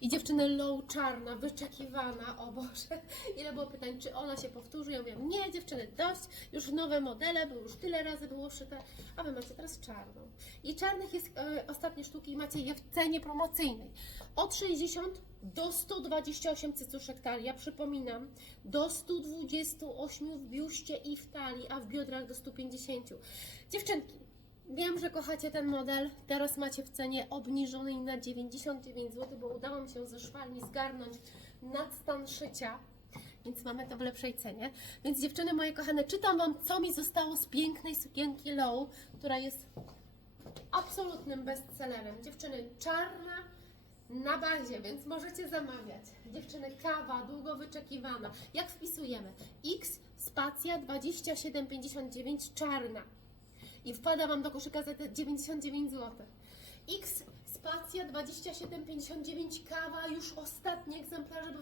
I dziewczyny low czarna, wyczekiwana, o Boże, ile było pytań, czy ona się powtórzy. Ja mówię, nie dziewczyny, dość, już nowe modele, bo już tyle razy było szyte, a wy macie teraz czarną. I czarnych jest e, ostatnie sztuki i macie je w cenie promocyjnej. Od 60 do 128 cycuszek talii, ja przypominam, do 128 w biuście i w talii, a w biodrach do 150. Dziewczynki, Wiem, że kochacie ten model. Teraz macie w cenie obniżonej na 99 zł, bo udało mi się ze szwalni zgarnąć nadstan szycia. Więc mamy to w lepszej cenie. Więc dziewczyny moje kochane, czytam Wam, co mi zostało z pięknej sukienki Low, która jest absolutnym bestsellerem. Dziewczyny, czarna na bazie, więc możecie zamawiać. Dziewczyny, kawa, długo wyczekiwana. Jak wpisujemy? X spacja 2759 czarna i wpada Wam do koszyka za te 99 zł. X spacja 2759 kawa, już ostatnie egzemplarze, bo